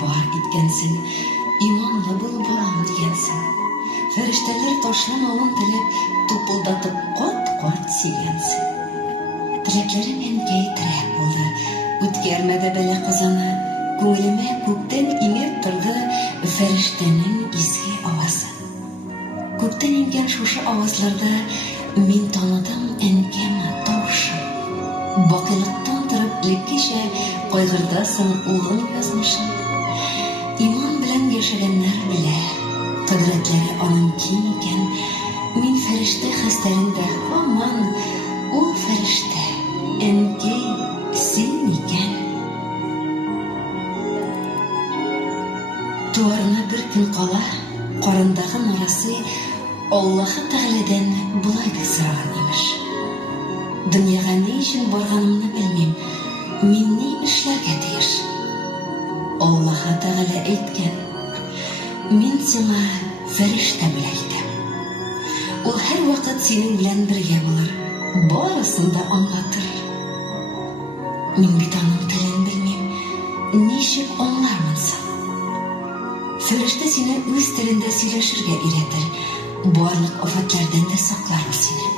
бар иткәнсең, иманлы бул балам дигәнсең. Фәрештәләр ташламавын теләп, тупылдатып кат-кат сөйгәнсең. Теләкләрем әнкәй терәк булды, үткәрмәде бәлә казаны. Күңелемә күктән иңеп торды фәрештәнең изге авазы. Күктән иңгән шушы авазларда мин таныдым әнкәмә тауышын. Бакыйлыктан торып леккечә кайгыртасың улың язмышын. Иман белән яшәгәннәр белә, кыдрәтләре аның киң икән. Мин фәрештә хәстәрендә һаман ул фәрештә, әнкәй син икән. Туарына бер көн кала, карындагы нарасы Аллаһы Тәгаләдән булай дип сораган имеш. Дөньяга ни өчен барганымны белмим, мин ни эшләргә тиеш? Аллаһы Тәгалә әйткән: мин сиңа фәрештә белән итәм. Ул һәр вакыт синең белән бергә булыр, барысын да аңлатыр. Мин бит аның телен белмим, ничек аңлармын соң? Фәрештә сине үз телендә сөйләшергә өйрәтер, барлык афәтләрдән дә саклар сине.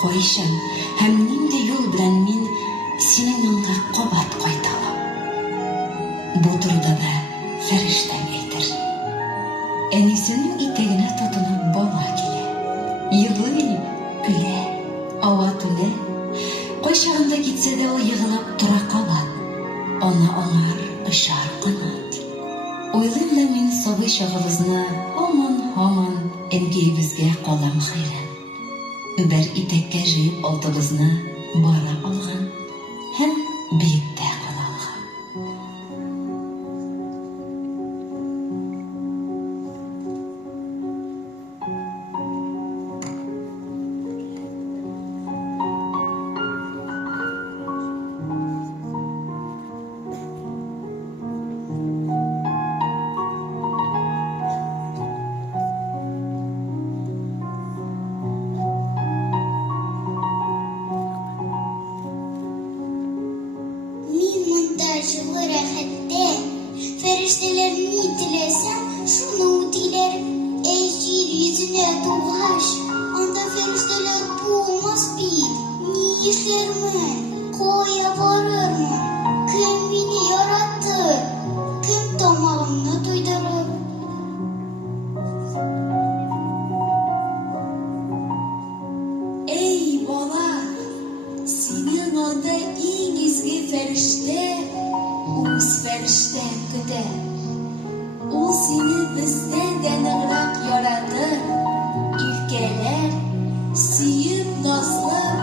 Кайчан һәм нинди юл белән мин синең янга кабат кайталам? Бу турыда да фәрештәң әйтер. Әнисенең итәгенә тотынып бала килә. Йыглый, көлә, ава түнә. Кайчагында китсә дә ул йыгылып тора кала. Ана аңар очар канат. Уйлыйм мин сабый чагыбызны, һаман әнкәйебезгә калам хәйран. Бер итәккә җыеп алтыбызны бара алган һәм биектә кала алган. Жылы рәхәттә, фәрештәләр ни теләсәм, шуны үтиләр. Әй җир йөзенә тугач, анда фәрештәләр булмас бит. Ни эшләрмен? Кая барырмын? Кем мине яратыр? Кем тамагымны туйдырыр? Эй бала, синең анда иң изге фәрештә, үз фәрештә көтә. Ул сине бездән дә ныграк яратыр, иркәләр, сөеп назлап,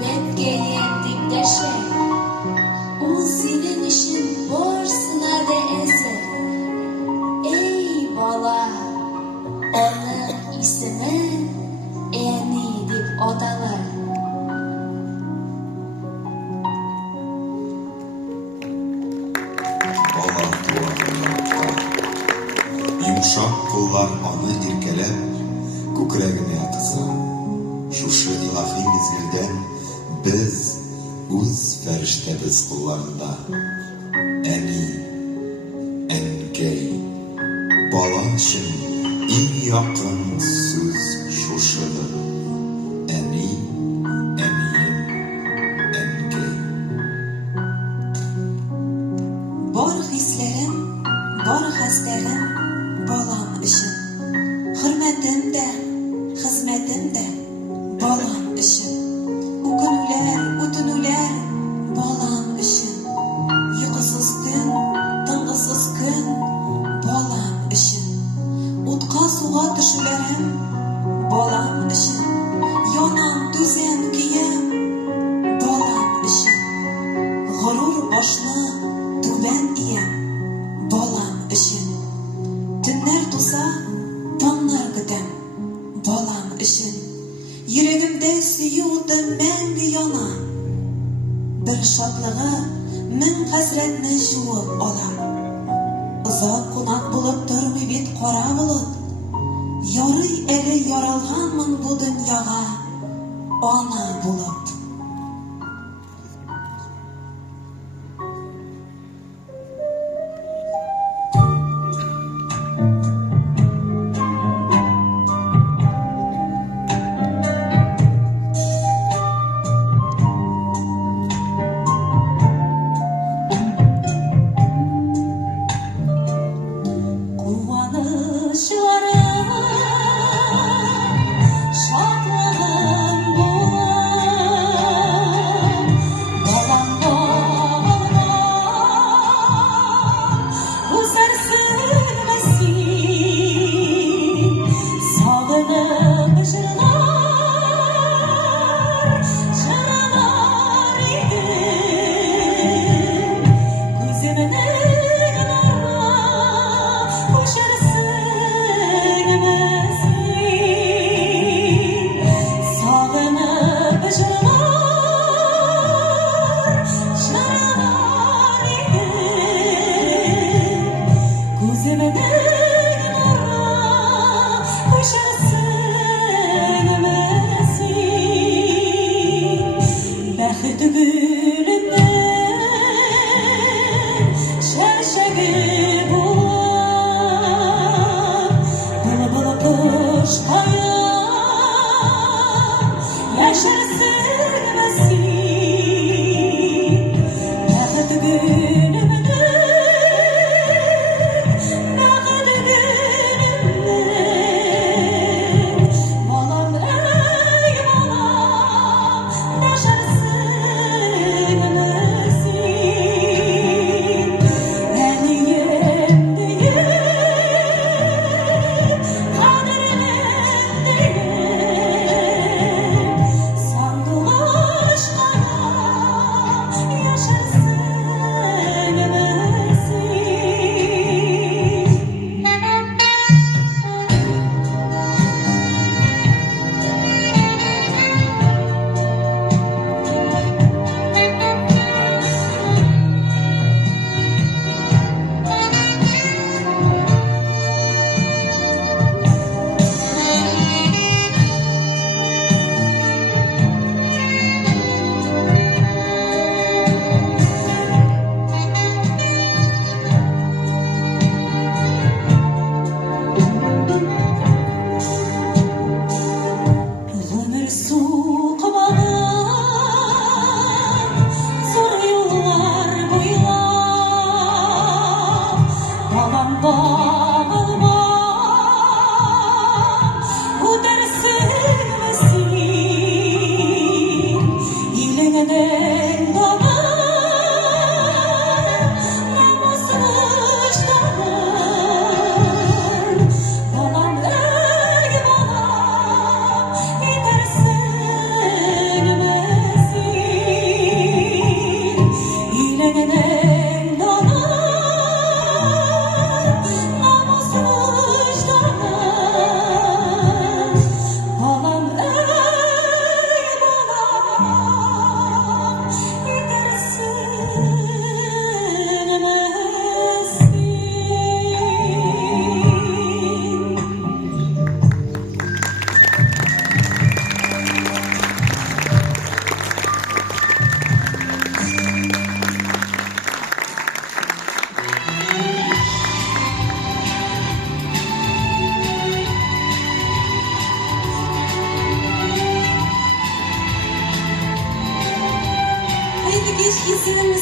бәбкәем дип дәшәр. Ул синең өчен барсына да әзер. Эй бала, аның исеме Әни дип аталар. Бала туарга йомшак куллар аны иркәләп, күкрәгенә кыса. Шушы илаһи мизгелдән без үз фәрештәбез кулларында. Әни, әнкәй, бала өчен иң якын сүз шушыдыр. Әни, әнием, әнкәй. Бар хисләрем, бар хәстәрем балам өчен. Хөрмәтем дә, хезмәтем дә балам өчен. Үкенүләр, үтенүләр балам өчен. Йокысыз көн, тынгысыз көн балам өчен. Утка суга төшүләрем балам өчен. Янам, түзәм, көям балам өчен. Горур башны түбән иям балам өчен. Төннәр туса, таңнар көтәм балам өчен. Йөрәгемдә сөю уты мәңге яна. Бер шатлыгы мең хәсрәтне җуып алам. Озак кунак булып тормый бит кара болыт. Ярый әле яралганмын бу дөньяга ана булып.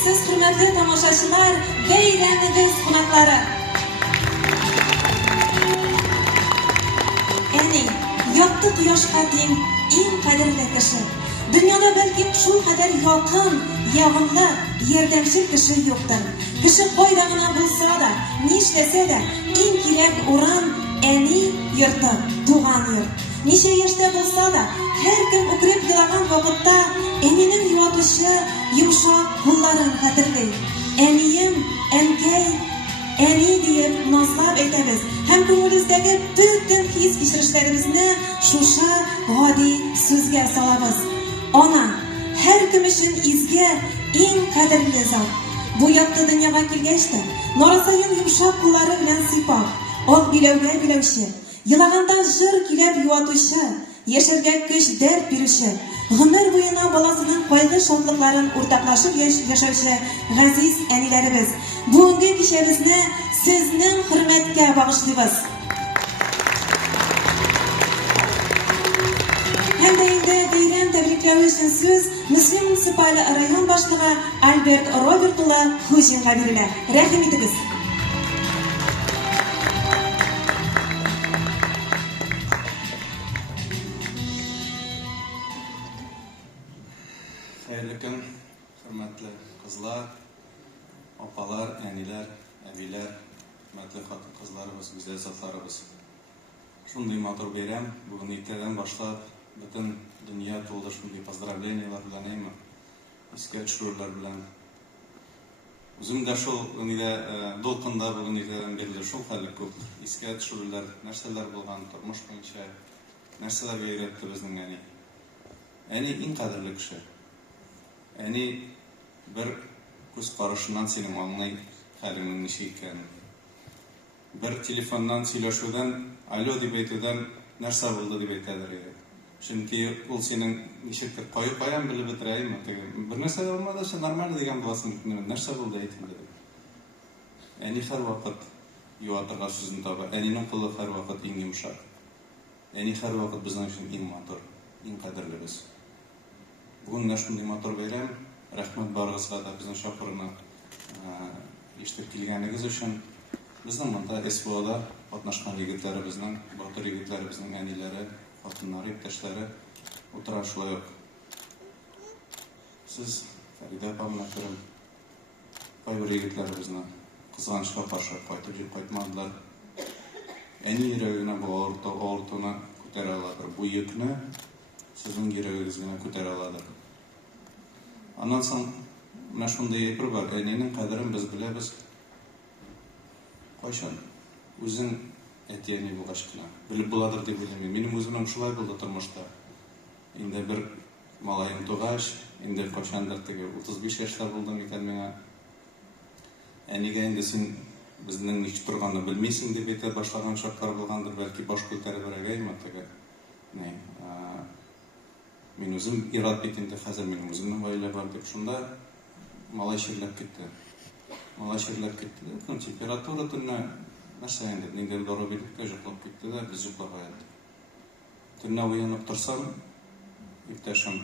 Siz hürmetli tamaşaçılar, beyranınız konakları. Yani, yaktı quyoshqa teng eng qadrli kishi. Dunyoda balki shu qadar yaqin, yog'inli, yordamchi kishi yo'qdir. Kishi qo'ydagina bo'lsa da, nishlasa da, eng kerak o'rin ani yurti, tug'an yurt. Necha yoshda bo'lsa da, har kim o'kirib yig'lagan vaqtda anining yotishi, yumshoq qo'llarini xatirlaydi. Aniyim, ankay, ani deb nozlab aytamiz. Ham ko'nglimizdagi butun his kechirishlarimizni shusha g'odiy so'zga solamiz. Ona, har kim uchun izga eng qadrli zot. Bu yoqda dunyoga kelgachda, norasayin yumshoq qo'llari bilan sipab, oq bilovga bilovchi, yig'laganda jir kelib yuvatushi, yasharga kuch dard beruvchi, g'umr bo'yina bolasining qayg'u shodliqlarini o'rtoqlashib yashovchi aziz anilarimiz. Bugungi kechamizni sizning hurmatga bag'ishlaymiz. Hamda endi bayram tabriklari uchun so'z Muslim municipal rayon boshlig'i Albert Robertula Xujinga beriladi. Rahim etiniz. Xayrli kun, hurmatli qizlar, opalar, anilar, abilar, hurmatli xotin-qizlarimiz, go'zal zotlarimiz. Shunday motor bayram, bugun ertadan boshlab butun dunyo to'ldi shunday поздравлениялар bilan ayman. Eski tushurlar bilan. O'zimda shu do'lqinda bugun ertadan beri shu xalli ko'p eski tushurlar, narsalar bo'lgan, turmush bo'yicha narsalarga o'rgatdi bizning ani. Ani eng qadrli kishi. Yani bir ko'z qarashidan sening anlay haliming nishi ekanini. Bir telefondan söylashuvdan alo deb aytuvdan narsa bo'ldi deb aytadi. Chunki u sening nishakka qo'yib qo'yan bilib o'tiraymi? Bir narsa bo'lmadi, o'sha normal degan bo'lasin, narsa bo'ldi ayting dedi. Әни һәрвакыт юатырга сүзен таба. Әнинең кулы һәрвакыт иң йомшак. Әни һәрвакыт безнең өчен иң матур, иң кадерлебез. Бүген менә шундый матур бәйрәм. Рәхмәт барыгызга да безнең чакыруны ишетеп килгәнегез өчен. Безнең монда СВОда катнашкан егетләребезнең, батыр егетләребезнең әниләре, хатыннары, иптәшләре утыра шулай ук. Сез Фәридә апамны күреп, кайбер егетләребезне кызганычка каршы кайтып җип кайтмадылар. Әни йөрәгенә бу авыртуны күтәрә аладыр. Бу йөкне сезнең йөрәгегез генә күтәрә аладыр. Аннан соң менә шундый әйбер бар. Әнинең кадерен без беләбез. Кайчан үзең әти-әни булгач кына белеп буладыр дип уйлыйм. Минем үземнең шулай булды тормышта. Инде бер малаем тугач, инде кайчандыр теге 35 яшьтә булдым икән миңа. Әнигә инде син безнең ничек торганны белмисең дип әйтә башлаган шартлар булгандыр, бәлки баш күтәреп берәгәйме теге. Мин үзем ират бит инде хәзер минем үземнең гаилә бар дип шунда малай чирләп китте. Температура төнне нәрсә инде, нинди доробиликкә җыклап китте дә, без җыкларга яттык. Төнне уянып торсам, иптәшем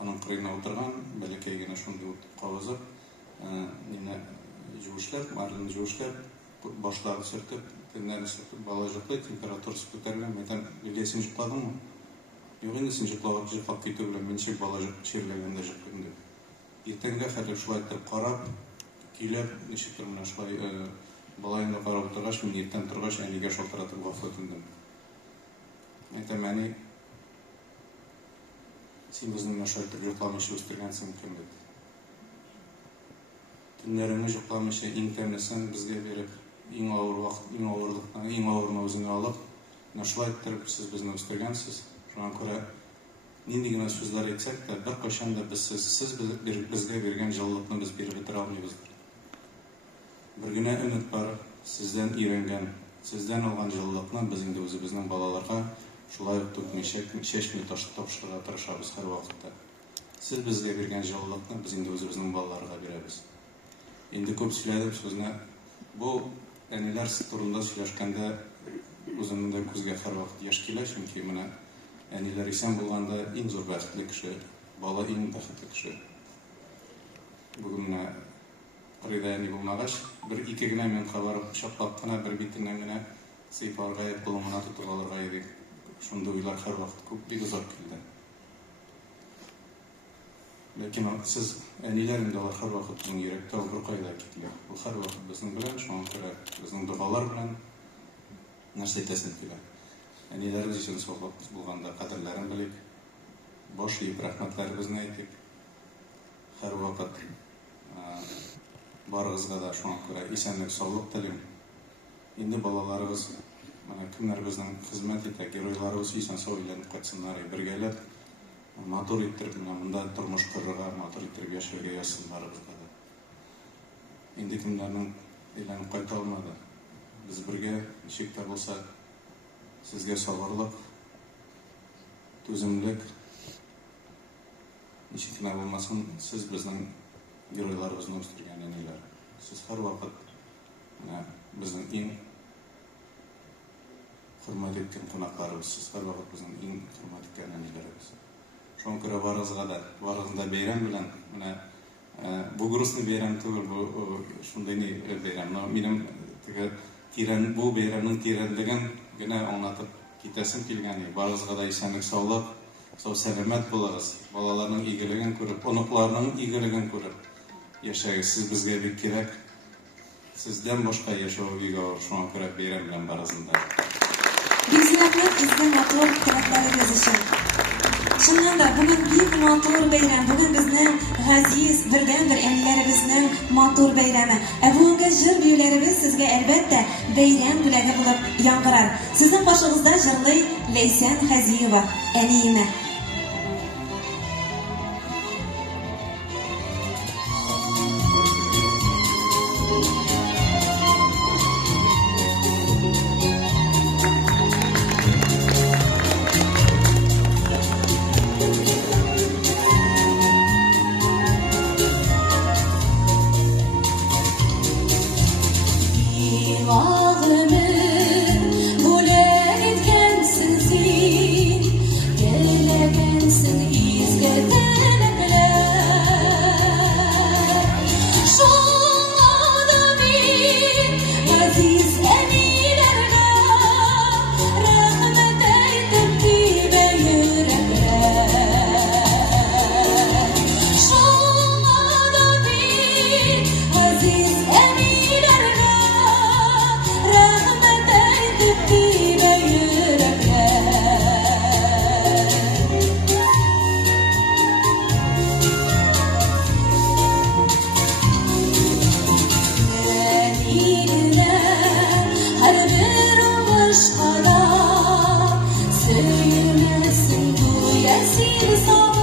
аның кырыена утырган, бәләкәй генә шундый ут кабызып, жуышлап, марлыны жуышлап, башларын сөртеп, төннәрен сөртеп, бала җыклый, температурасы күтәрелгән. Мәйтәм, "Илгә син җыкладыңмы?" "Юк инде, син җыклап китү белән мин чик бала чирләгәндә җыклыйм" дип. Иртәнгә хәтле шулай итеп карап, көйләп, ничектер менә шулай балаемны карап утыргач, мин иртән торгач, әнигә шалтыратып гафу үтендем. Әйтәм, "Әни, син безне шулай җыкламыйча үстергәнсең икән" дип. Төннәреңне җыкламыйча иң тәмлесен безгә биреп, иң авырлыкны үзеңә алып, менә шулай итеп сез безне үстергәнсез. Шуңа күрә нинди генә сүзләр әйтсәк тә, беркайчан да сез безгә биргән җылылыкны без биреп бетерә алмыйбыздыр. Бер генә өмет бар, сездән өйрәнгән, сездән алган җылылыкны без инде үзебезнең балаларга шулай ук түкмичә, чәчми тапшырырга тырышабыз һәр вакытта. Сез безгә биргән җылылыкны без инде үзебезнең балаларга бирәбез. Инде күп сөйләдем сүзне. Бу әниләр турында сөйләшкәндә үземнең дә күзгә һәрвакыт яшь килә, чөнки менә әниләр исән булганда иң зур бәхетле кеше, бала иң бәхетле кеше. Бүген менә Фәридә әни булмагач, бер-ике генә минутка барып чаклап кына бер битеннән генә сыйпарга, кулымына тотып алырга иде. Шундый уйлар һәрвакыт күп бик озак килде. Ләкин сез әниләр инде алар һәрвакыт безнең йөрәктә бер кайда китә. Ул һәрвакыт безнең белән, шуңа күрә безнең дуалар белән нәрсә әйтәсем килә. Әниләребез өчен саклап булганда кадерләрен белик, баш иеп рәхмәтләребезне әйтик. Һәрвакыт барыгызга да шуңа күрә исәнлек, саулык телим. Инде балаларыбыз, менә кемнәр безнең хезмәт итә, геройларыбыз исән-сау өйләнеп кайтсыннар, бергәләп матур иттереп, монда тормыш корырга, матур иттереп яшәргә язсыннарыбызга да. Инде кемнәрнең өйләнеп кайта алмады. Без бергә, ничек тә булса, сезгә сабырлык, түземлек, ничек кенә булмасын, сез безнең геройларыбызны үстергән әниләр. Сез һәрвакыт безнең иң хөрмәт иткән кунакларыбыз, сез һәрвакыт безнең иң хөрмәт иткән әниләребез. Шуңа күрә барыгызда бәйрәм белән, менә бу грустный бәйрәм түгел, бу шундый бәйрәм. Минем бу бәйрәмнең тирәнлеген генә аңлатып китәсем килгән. Барыгызга да исәнлек, саулык, сәламәт булыгыз. Балаларның игелеген күреп, оныкларның игелеген күреп яшәгез. Сез безгә бик кирәк. Сездән башка яшәү бик авыр. Шуңа күрә бәйрәм белән барыгызны. Бик рәхмәт сезгә матур теләкләрегез өчен. Шуннан да бүген бик матур бәйрәм. Бүген безнең газиз, бердәнбер әниләребезнең матур бәйрәме. Бүгенге җыр биюләребез сезгә әлбәттә бәйрәм бүләге булып яңгырар. Сезнең каршыгызда җырлый Ләйсән Хәзиева, әниемә. миңа гомер бүләк иткәнсең син, теләгәнсең изге теләкләр. Шуңа да мин газиз әниләргә рәхмәт әйтеп тибә йөрәкләр. Шуңа да мин газиз әниләргә рәхмәт әйтеп тибә йөрәкләр. Әнигенә һәрбер уңышка да сөймәсен туя син сабый.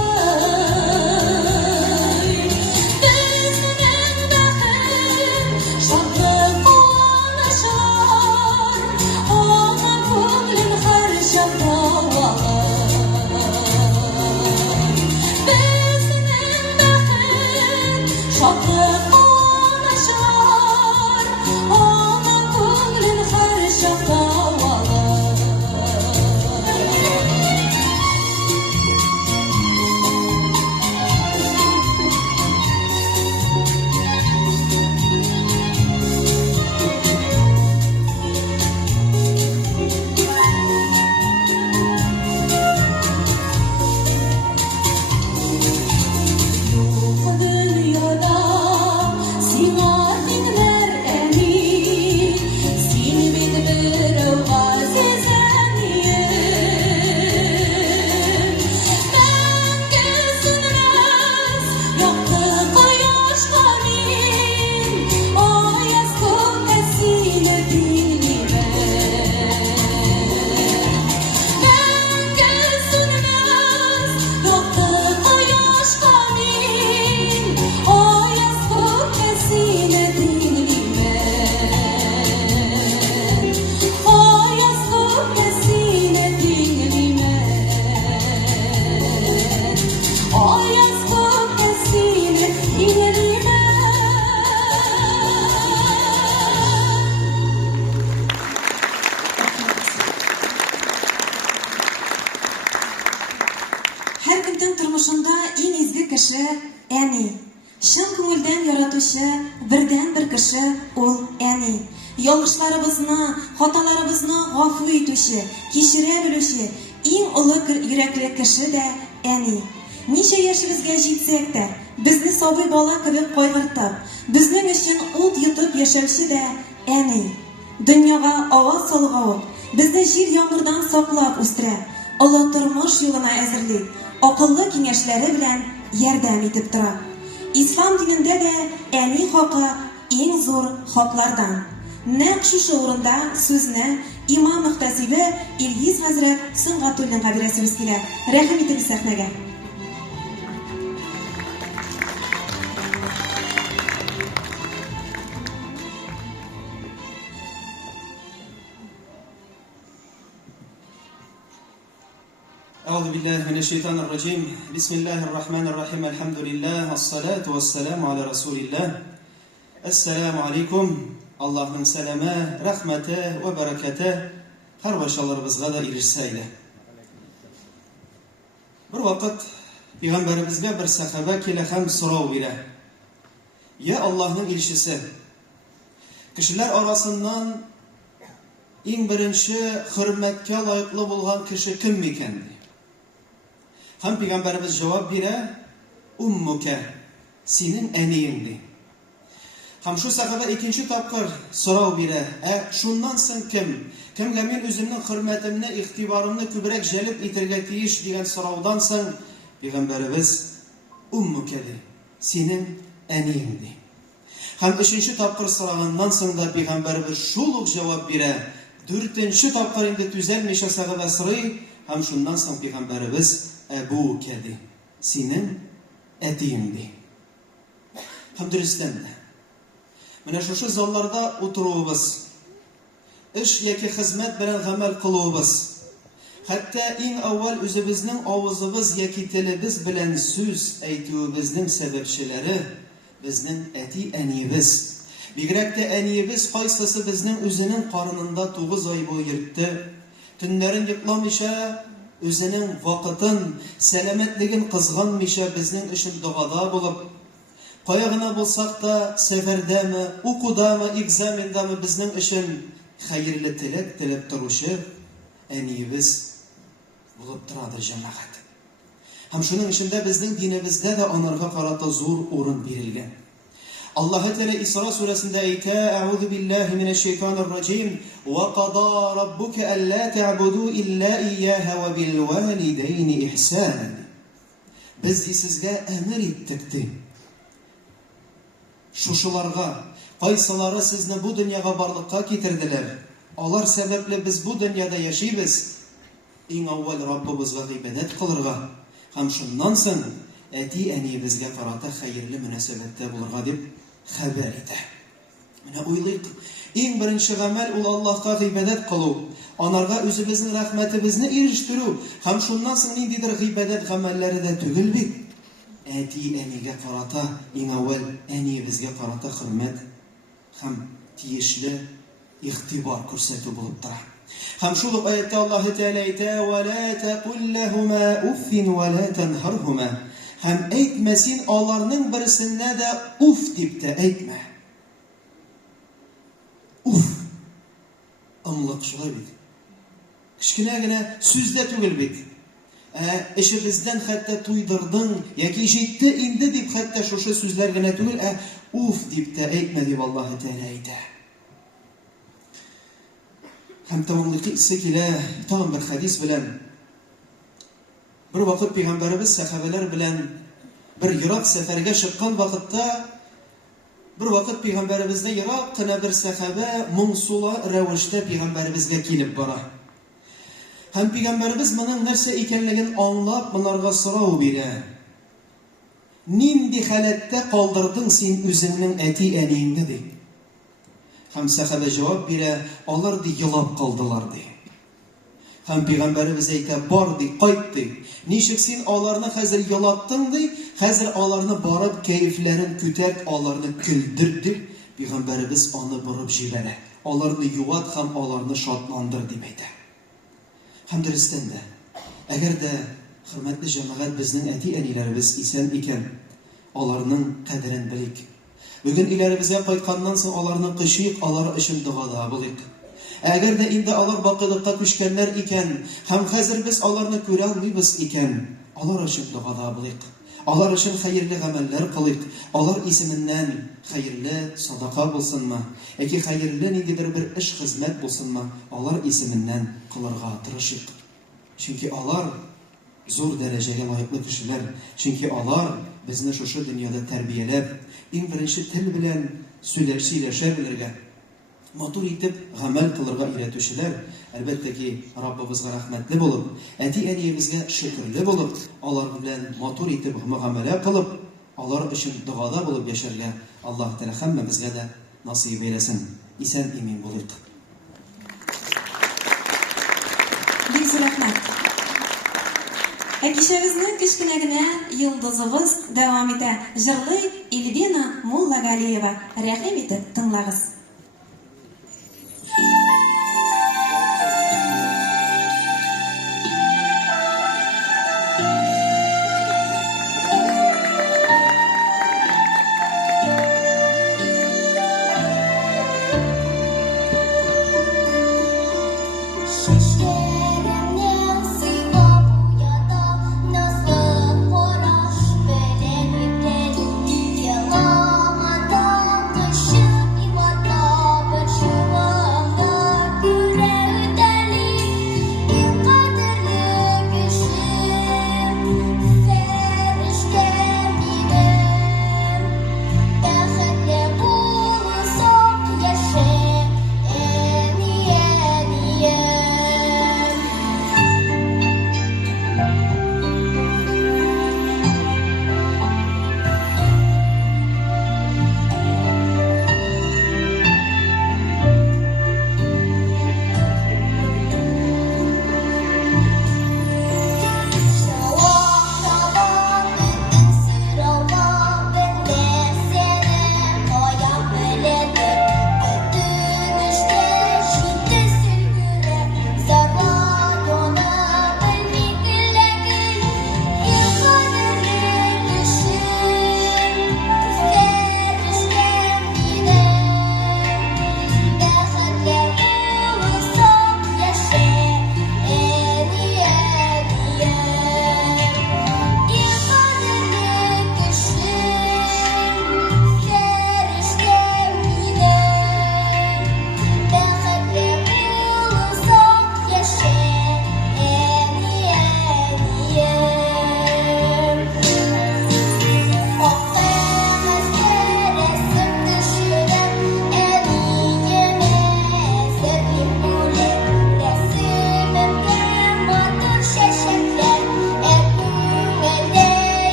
Безнең бәхет, шатлык, куанычлар, ана күңлен һәр чакта алыр. Безнең бәхет, шатлык, куанычлар, ана күңлен һәр чакта алыр. Dünyada sina dinler emin, sin bit bir gaziz eniyim. Мәңге sönmez yaktı koyuşka min, ayaz kökesini dinlemen. Мәңге sönmez yaktı koyuşka min, ayaz kökesini dinlemen. Ayaz kökesini dinlemen. Ayaz kökesini dinlemen. Һәр кемнең тормышында иң изге кеше әни. Чын күңелдән яратучы бердән-бер кеше ул әни. Ялгышларыбызны, хаталарыбызны гафу итүче, кичерә белүче иң олы йөрәкле кеше дә әни. Ничә яшебезгә җитсәк тә, безне сабый бала кебек кайгыртып, безнең өчен ут йотып яшәүче дә әни. Дөньяга аваз салуга ук, безне җил яңгырдан саклап үстерә, олы тормыш юлына әзерли, акыллы киңәшләре белән ярдәм итеп тора. Ислам динендә дә әни хакы иң зур хаклардан. Нәкъ шушы урында сүзне имам мөхтәсибе Илгиз хәзрәт Сөнгатуллинга бирәсебез килә. Рәхим итегез сәхнәгә. أعوذ بالله من الشيطان الرجيم بسم الله الرحمن الرحيم الحمد لله الصلاة والسلام على رسول الله السلام عليكم Allah'ın selamı, rahmeti ve bereketi her başarılarımızga da ilişseyle. Bir vakit Peygamberimizge bir sahabe kile hem sorav bile. Ya Allah'ın ilişisi, kişiler arasından en birinci hürmetke layıklı bulgan kişi kim mikendi? Hem Peygamberimiz cevap bire, ummuke, senin eniyindi. Hem şu sahabe ikinci tapkır sorav bire, şundan sen kim? Kimge men özümün hürmetimni, ihtibarımni kübrek jelip itirge tiyiş diyen soravdan sen Peygamberimiz ummukedir, senin eniyindi. Hem üçüncü tapkır sorağından sonra da Peygamberimiz şuluk cevap bire, dörtüncü tapkır indi tüzelmişe sahabe sırayı, hem şundan sonra Peygamberimiz Ebu kedi, senin etiyindi. Hem dürüstemde. Mene şu zallarda oturubuz, iş yeki hizmet bilen gamel kılubuz. Hatta en evvel özümüzün ağzımız yeki telimiz bilen söz eytüğümüzün sebepçileri bizning eti enimiz. Бигрәк тә әниебез кайсысы безнең үзенең карынында 9 ай буе йөртте. Төннәрен йокламыйча, үзенең вакытын, сәламәтлеген кызганмыйча безнең өчен дугада булып, кая гына булсак та, сәфәрдәме, укудамы, экзамендамы безнең өчен хәерле теләк теләп торучы әниебез булып торадыр җәмәгать. Һәм шуның эчендә безнең динебездә дә анарга карата зур урын бирелгән. Allah Teala İsra suresinde ayta "Euzu billahi mineşşeytanirracim ve qada rabbuke alla ta'budu illa iyyahu ve bil valideyni ihsanan." Biz sizge emir ettik de. Şuşularga, kaysaları sizni bu dünyaya barlıkka getirdiler. Alar sebeple biz bu dünyada yaşayız. En avval Rabbimizga ibadet kılırga. Hem şundan soň әти әниебезгә карата хәерле мөнәсәбәттә булырга дип хәбәр итә. Менә уйлыйк, иң беренче гамәл ул Аллаһка гыйбадәт кылу, анарга үзебезнең рәхмәтебезне ирештерү, һәм шуннан соң ниндидер гыйбадәт гамәлләре дә түгел бит. Әти әнигә карата, иң аввал әниебезгә карата хөрмәт һәм тиешле игътибар күрсәтү булып тора. Һәм шул ук аятта Аллаһ Тәала әйтә: "Ва ла тaqul lahuma uffin wa la tanharhuma." Һәм әйтмә син аларның берсенә дә уф дип тә әйтмә. Уф. Аңлак шулай бит. Кичкенә генә сүз дә түгел бит. Эшебездән хәтта туйдырдың, яки җитте инде дип хәтта шушы сүзләр генә түгел, уф дип тә әйтмә дип Аллаһ Тәала әйтә. Һәм тәмамлыксы килә тагын бер хадис белән. Bir vaqt Peygamberimiz sahabeler bilen bir Irak seferiga çıkkan vakitte bir vaqt Peygamberimizde Irak kına bir sahabe munsula rəvişdə Peygamberimizge kilip bara. Hem Peygamberimiz bunun nerse ikenligin anlap bunlarga sırau bile. Nindi halette kaldırdın sen üzünün eti eniğinde de. Hem sahabe cevap bile alır di yılap kaldılar de. Hem Peygamberimiz ayta bardı, qaytdı. Nişik sen alarını hazır yalattındı, hazır alarını barıp keyiflerin kütert, alarını küldürdü. Peygamberimiz onu barıp jibere. Alarını yuvat hem alarını şatlandır demeydi. Hem dürüstten de, eğer de hürmetli cemaat bizning eti enilerimiz isen iken, alarının qadrin bilik. Bugün ilerimizə qaytqandan soň alarını qışıyıq, aları için duada bilik. Eğer de indi alar bakılıkta küçkenler iken, hem hazır biz alarını göre almayız iken, alar için duada bilik. Alar için hayırlı ameller kılık. Alar isiminden hayırlı sadaka bulsun mu? Eki hayırlı nididir bir iş hizmet bulsun mu? Alar isiminden kılırga tırışık. Çünkü alar zor dereceye layıklı kişiler. Çünkü alar bizni şu dünyada terbiyelep, en birinci til bilen söyleşer bilirge. Motor itib gamel kılırga iletüşüler. Elbette ki Rabbimizga rahmetli bulup, eti eniyemizge şükürlü bulup, alar bilen motor itib muamele kılıp, alar için duada bulup yaşarga Allah Teala hammamizga da nasip eylesin. İsen emin bulayık. Biz rahmet. Kişimizning kichkinagina yulduzimiz davom ete. Jırlı Elvina Mullagaliyeva rahim etib tinglag'iz. Yalan adam taşı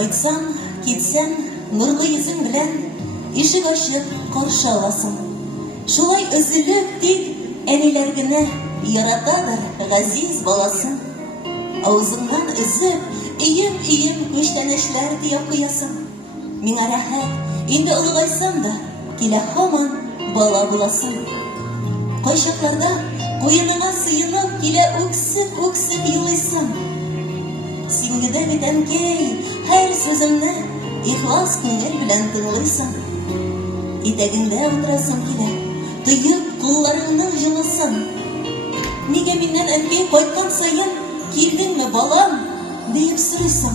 Кайтсаң, китсәң, нурлы йөзең белән ишек ачып каршы аласың. Шулай өзелеп тик әниләр генә яратадыр газиз баласын. Авызыңнан өзеп, ием күчтәнешләр дип куясың. Миңа рәхәт, инде олыгайсам да, килә һаман бала буласың. Кайчакларда куеныңа сыенып килә үксеп елыйсың. Син генә бит әнкәй, һәр сүземне ихлас күңел белән тыңлыйсың. Итәгеңдә утырасың килә, тоеп кулларыңның җылысын. Нигә миннән әнкәй кайткан саен килдеңме балам дип сорыйсың.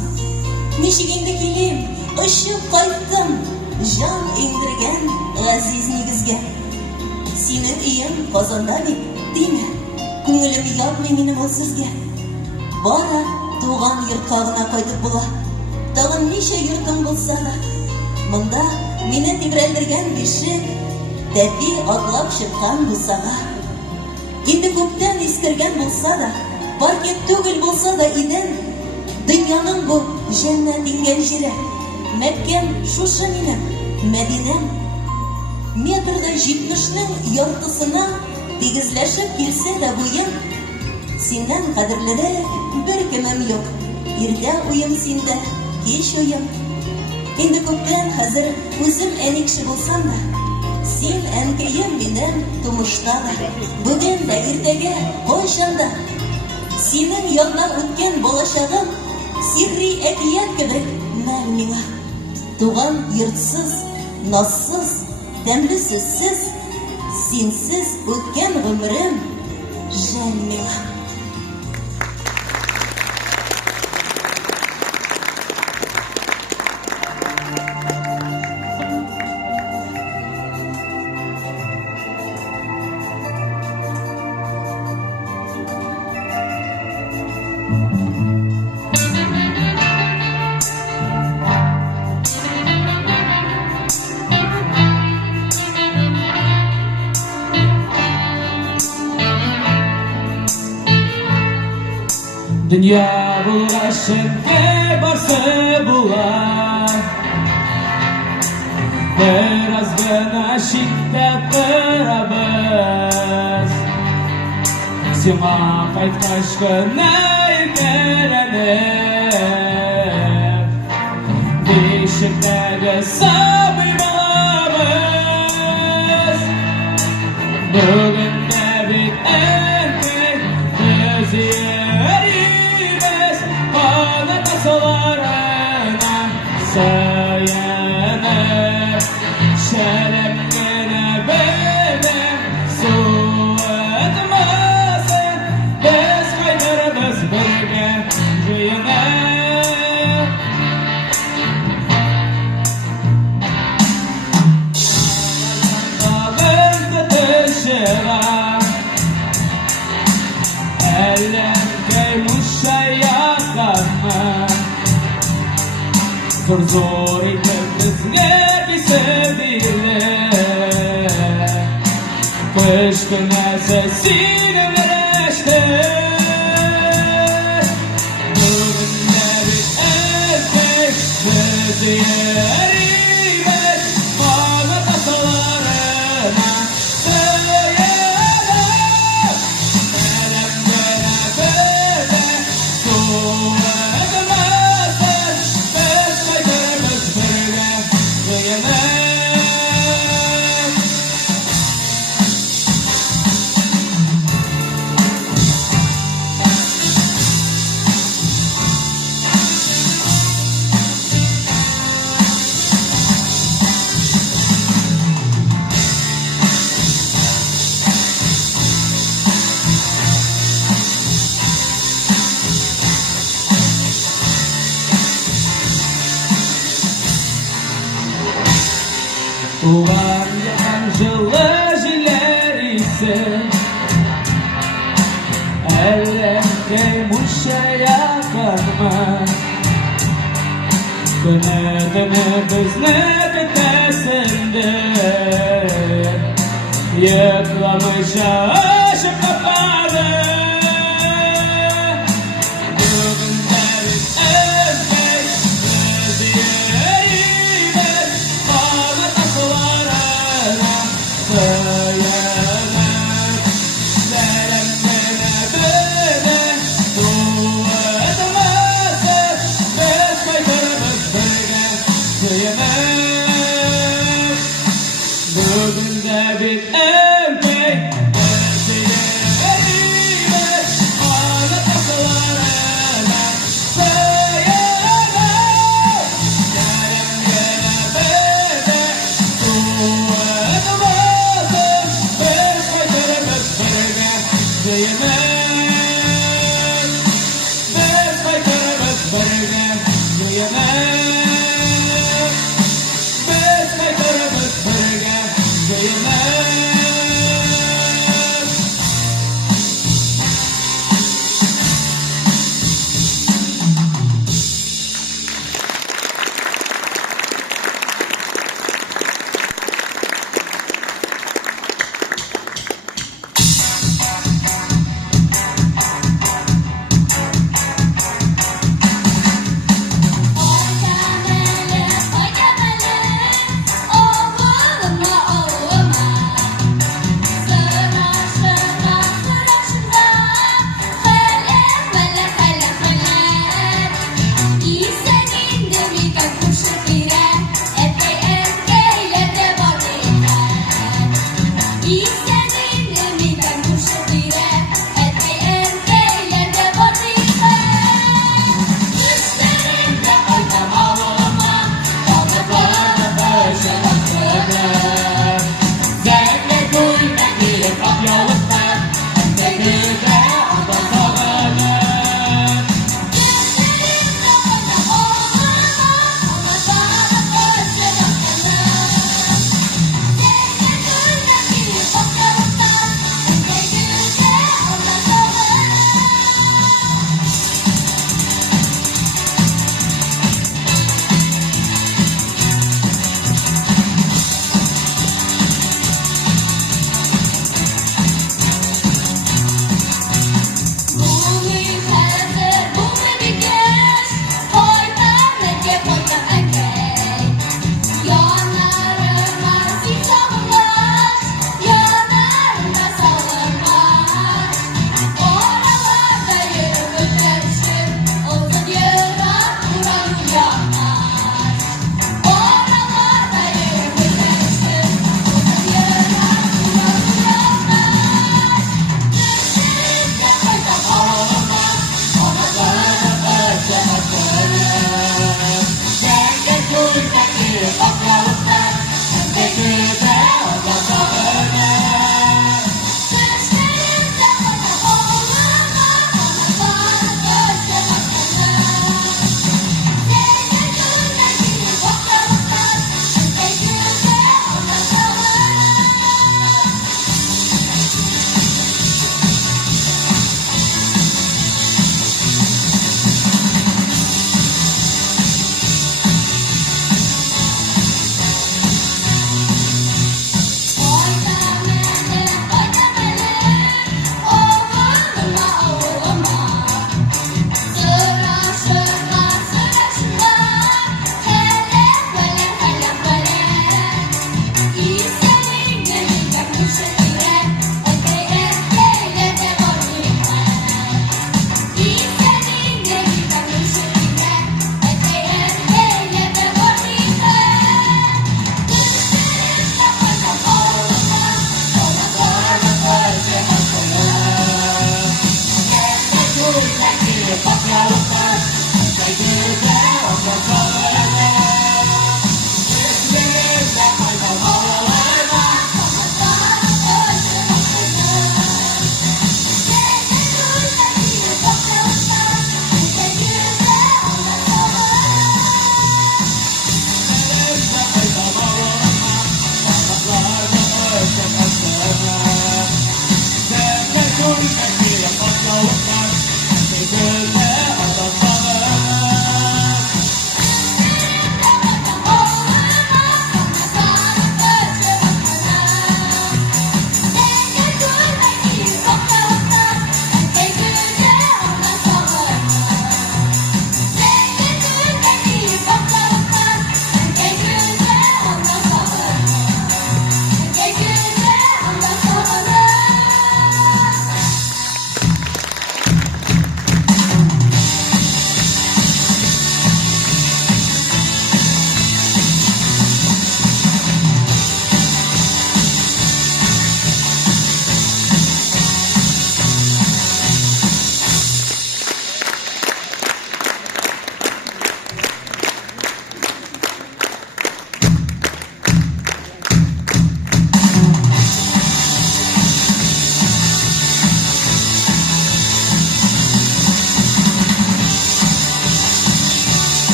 Ничек инде килим, очып кайттым, җан иңдергән газиз нигезгә. Синең өең Казанда бит, диме? Күңелем ятмый минем ул сезгә. Бара туган йортка гына кайтып була. Тагын ничә йортың булса да, монда мине тибрәлдергән бишек, тәпи атлап чыккан бусага. Инде күптән искергән булса да, паркет түгел булса да идән, дөньяның бу җәннәт ингән җире. Мәккәм шушы минем, Мәдинәм. Метрда 70-нең яртысына тигезләшеп килсә дә буем, синнән кадерлерәк бер кемем юк. Иртә уем синдә, кич уем. Инде күптән хәзер үзем әникче булсам да, син әнкәем минем тумышта да, бүген дә иртәгә кайчанда. Синең яннан үткән балачагым сирри әкият кебек мәл миңа. Туган йортсыз, нассыз, тәмле сүзсез, синсез үткән гомерем жәл миңа. Dünya bulgaçın ki barsı bular, biraz gına şiddet bırabız. Sima kaytkaş gına ülkelenip, Bişiktəgə sabı balabız. Bugün də bit erkek özüyeriz, Bana tasalarına sayanır. Şeref gene böyle su etmesin, Biz kaytarımız birge jıyınır. Dağın tutuşuğa, Ellen keymuşa yakanma, Zor itib bizga sevdiler. Kış günəsi sinirləşdir. Bugünlə bir erkek sözü yeridir, Bana tasalarına sayanır. Şeref gene böyle su etmesin, Biz kaytarımız birge jıyınır. Tuğan yakan жылы жiller ise, Ellen keymuşa yakanma, Günü bizni bitesindir. Yıklamışa aşık kapadı. Bugün de bir erkek sözü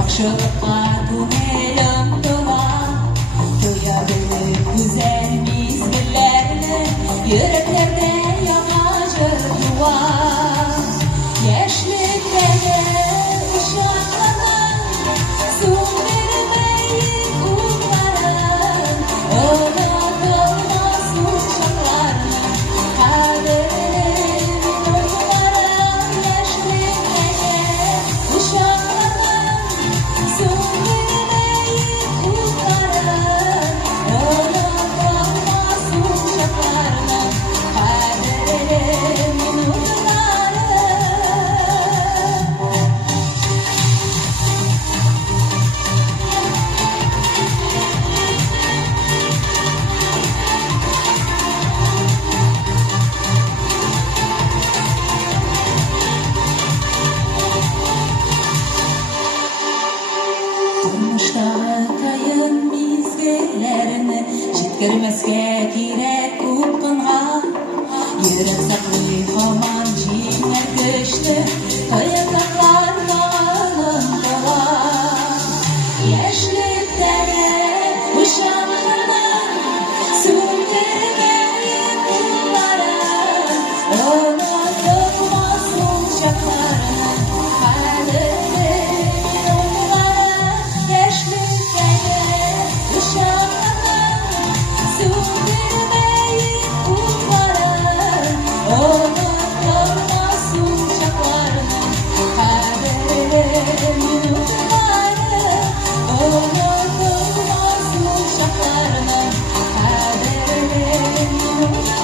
Yaxşılıqqa көңілім тола, тоя біліп güzel mezgillerni, yüreklerde yana jыр tuva. Yaşlıkları uşaqlardan, soğuk vermeyin umlarım. Unutulmaz uşaqlarını, kaderimin umlarım. Yaşlıkları uşaqlardan, soğuk vermeyin umlarım. Unutulmaz uşaqlarını, kaderimin umlarım. Turmuşdağı kayın mezgillerini jetkirmesge kerak ko'p qing'an. Yurek saqli hamon jinger go'shti, qayoqlar qalin qolar. Yoshlikdagi uşaqlardan so'ndirmayin kunlarim. Unutulmaz uşaqlarni, qadrli umlarım. Yoshlikdagi uşaqlardan so'ndirmayin kunlarim. Unutulmaz uşaqlarni, qadrli umlarım. Unutulmaz uşaqlarni, qadrli umlarım.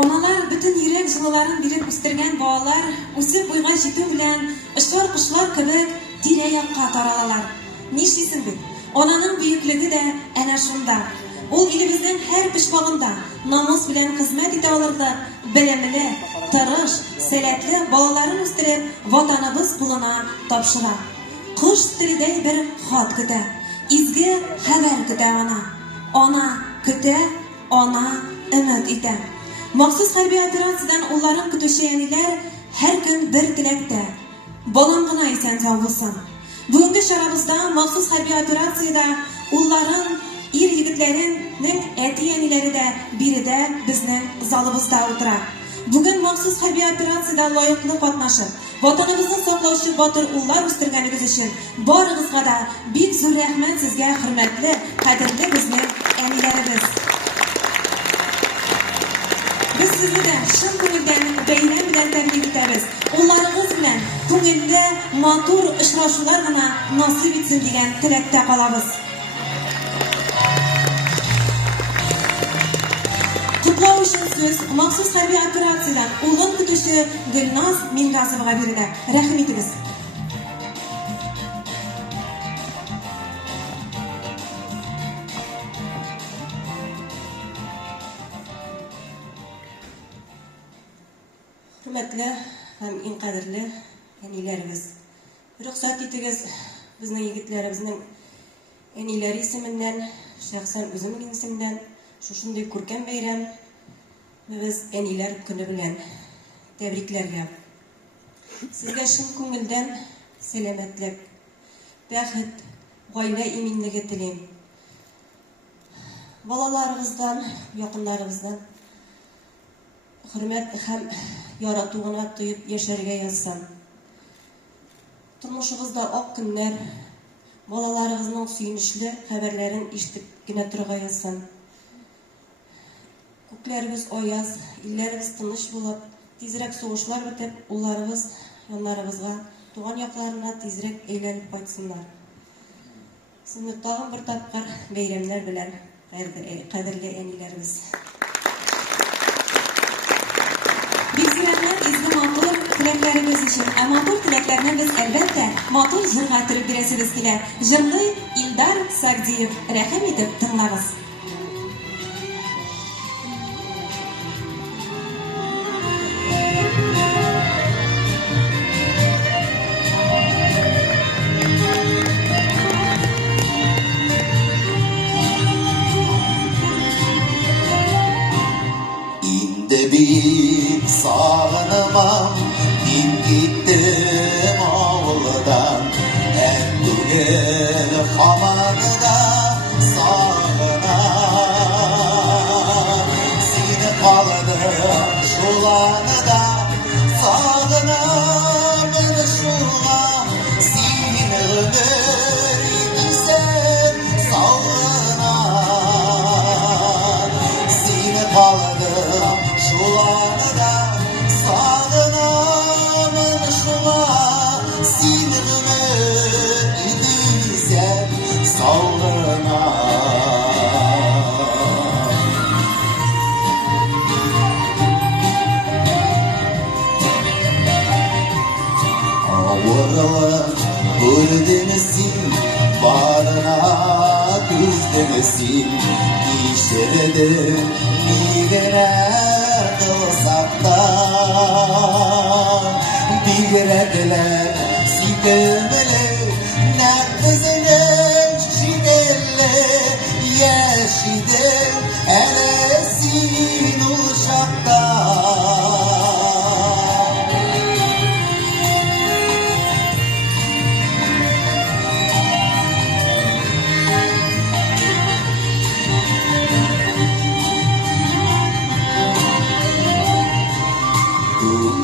Onalar bütün yürek жылыларын биреп үстергән балалар үсеп буйга җитү белән ышлар кышлар кебек тирә-якка таралалар. Нишлисең бит? Ананың бөеклеге дә әнә шунда. Ул илебезнең һәр почмагында намус белән хезмәт итә алырлык белемле, тырыш, сәләтле балаларын үстереп, ватаныбыз кулына тапшыра. Кош теледәй бер хат көтә. Изге хәбәр көтә ана. Ана көтә, ана өмет итә. Махсус хәрби операциядән улларын көтүче әниләр һәр көн бер теләктә. Балам гына исән сау булсын. Бүгенге чарабызда махсус хәрби операциядә улларын, ир егетләренең әти-әниләре дә биредә безнең залыбызда утыра. Бүген махсус хәрби операциядә лаеклы катнашып, ватаныбызны саклаучы батыр уллар үстергәнегез өчен барыгызга да бик зур рәхмәт сезгә, хөрмәтле, кадерле безнең әниләребез. Biz sizni de şın күңелдән бәйрәм белән тәбрик итәбез. Улларыгыз белән күңелле, матур очрашулар гына насыйп итсен дигән теләктә калабыз. Котлау өчен сүз махсус хәрби операциядән улын көтүче Гөлназ Мингазовага бирелә. Рәхим итегез. Hürmetli hem en kadirli enilerimiz. Ruhsat itiniz bizning yigitlarimizning enilari isiminden, şahsen özümün isimden şuşunday ko'rkam bayram biz eniler kuni bilan tebriklarga. Sizga shin ko'ngildan salomatlik, baxt, oila eminligi tilayman. Balalarimizdan, yaqinlarimizdan hürmet hem yaratığına tuyup yaşarga yazsan. Turmuşuğuzda ak günler, balalarımızın suyunuşlu haberlerin işitip gine turga yazsan. Köklerimiz oyaz, illerimiz tыныç bulup, tezrek soğuşlar bitip, ullarımız yanlarımızga, tuğan yaklarına tezrek eğlenip baytsınlar. Sizni tağın bir tapkar beyramlar bilen kadirli enilerimiz. Bizlerden izli matur tileklerimiz için, matur tileklerine biz elbette matur jırga türüp biresiniz kile. Jırlı İldar Sagdiyev rəhim edip tınlarız. Bir sağınıma din gittim avludan, hem bugün hamanı da sağına. Seni kaldım şulanı da sağına, ben şula seni ömür idiysem sağına. Seni kaldım şulanı da sağına, ben şula seni ömür idiysem sağına. Avuralım gördünüzün barına düzdünüzün, işledim birine kılsak da birekler sikimli ne kızının şideli yeşidir elesin uşakta.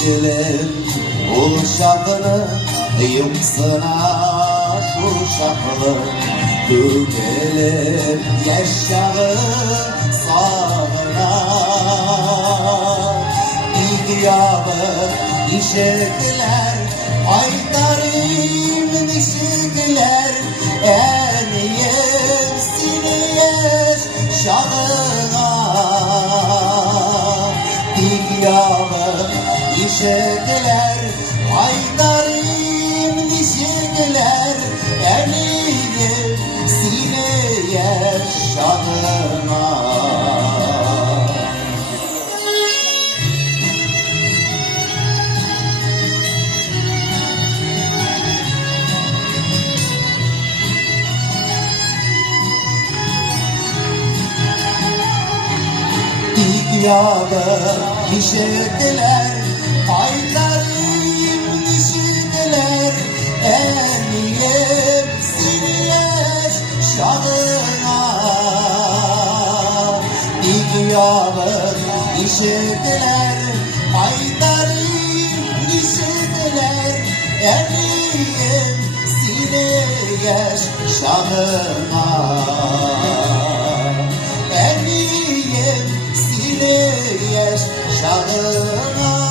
Yeşilim ol şapını Yumsına şu şapını Kökelim yaşağı sağına İdiyabı işekler Aydarım dişikler Eniyim siniyes şağına İdiyabı işekler Aydarım dişikler Eniyim siniyes şağına İdiyabı işettiler Aylarım dişittiler Emniyet siniyet şahına İdiyabı işettiler Aylarım dişittiler Emniyet siniyet şahına Emniyet Yaş şahına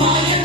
Why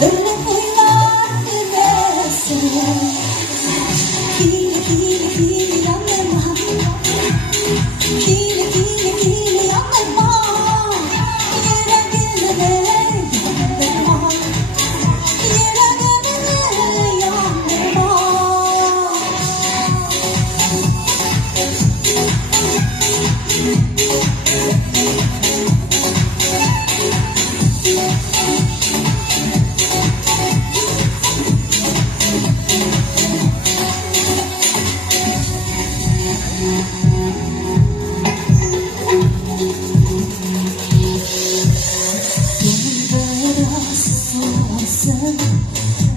Birle oylar demezsin. Kili kili kili yanıma, kili kili kili yanıma, yüreğime yanıma, yüreğime yanıma.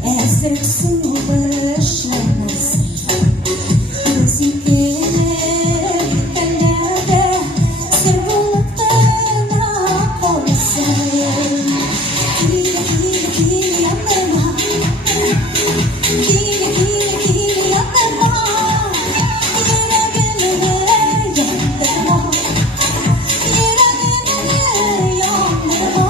Ezek su başlamasın. Müzikler telerde sırrılıklarına koysayım. Kili kili kili yanıma, kili kili kili yanıma, yüreğime yanıma, yüreğime yanıma.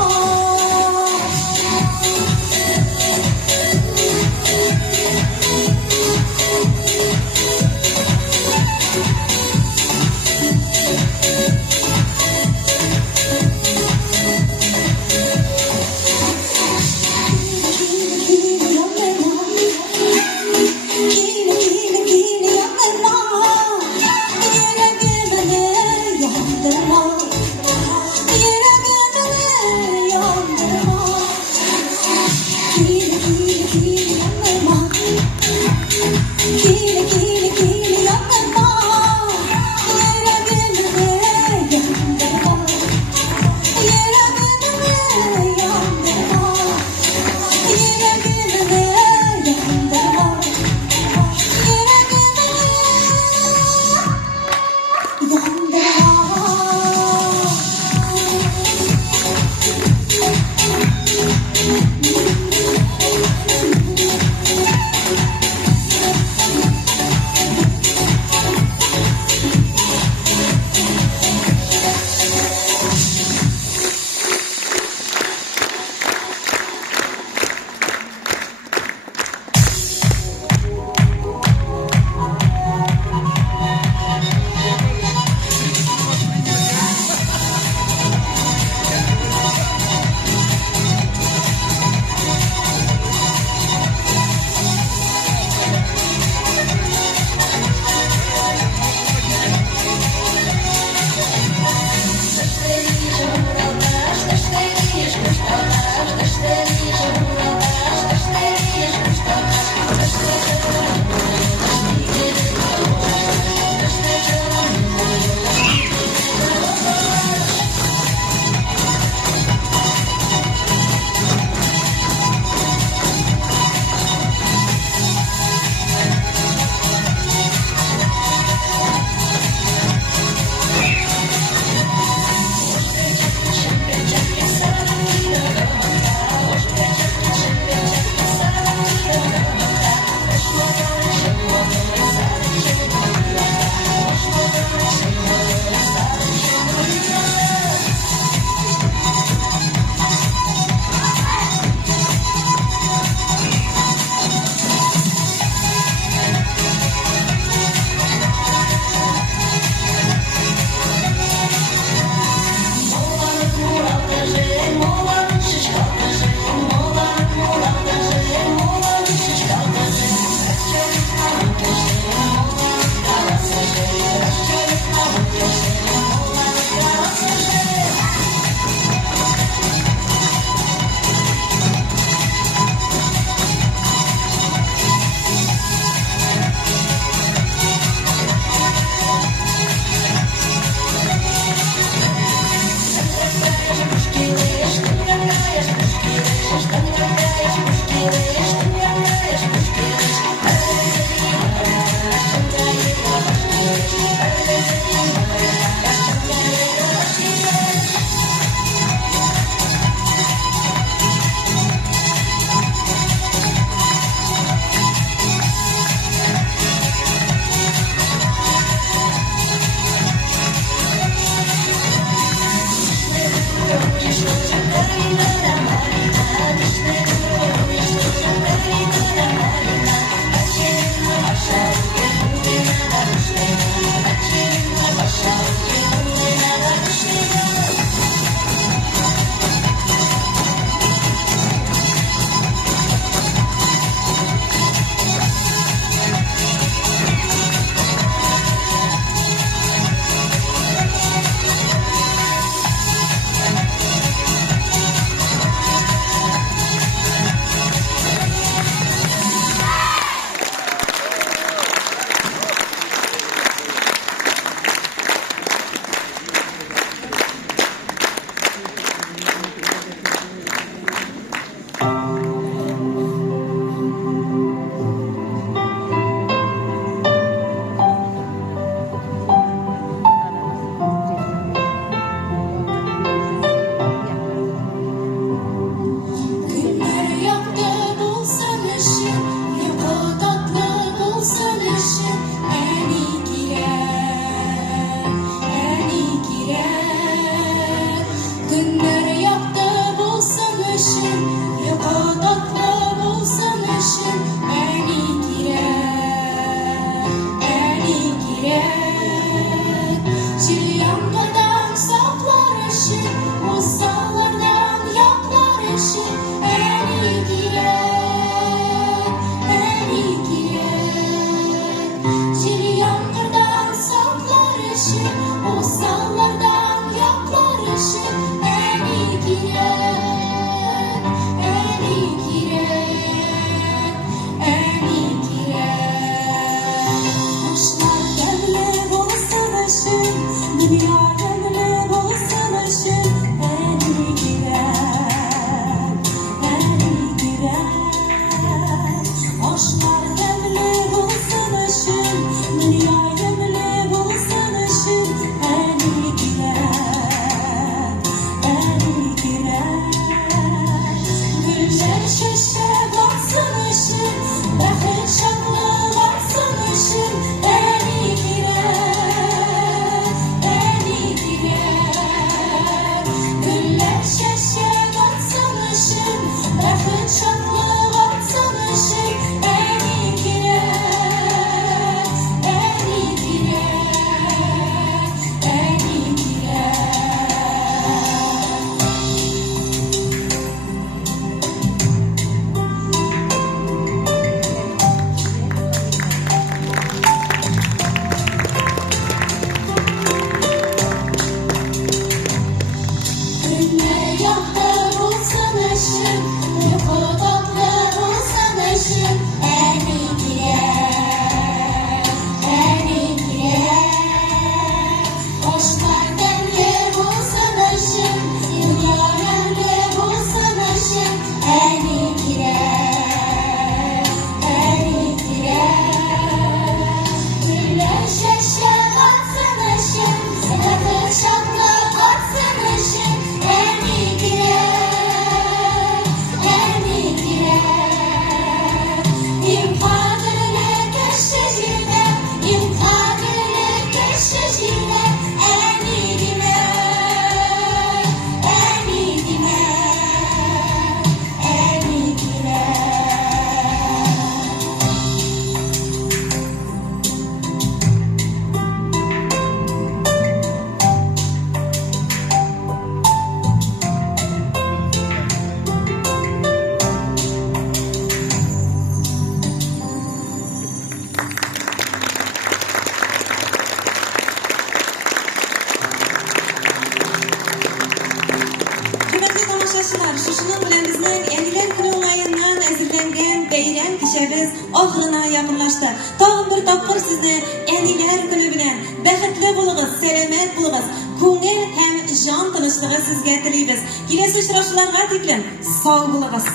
кичәбез ахырына якынлашты. Тагын бер тапкыр сезне әниләр көне белән бәхетле булыгыз, сәламәт булыгыз. Күңел һәм җан тынычлыгы сезгә телибез. Киләсе очрашуларга тиклем сау булыгыз.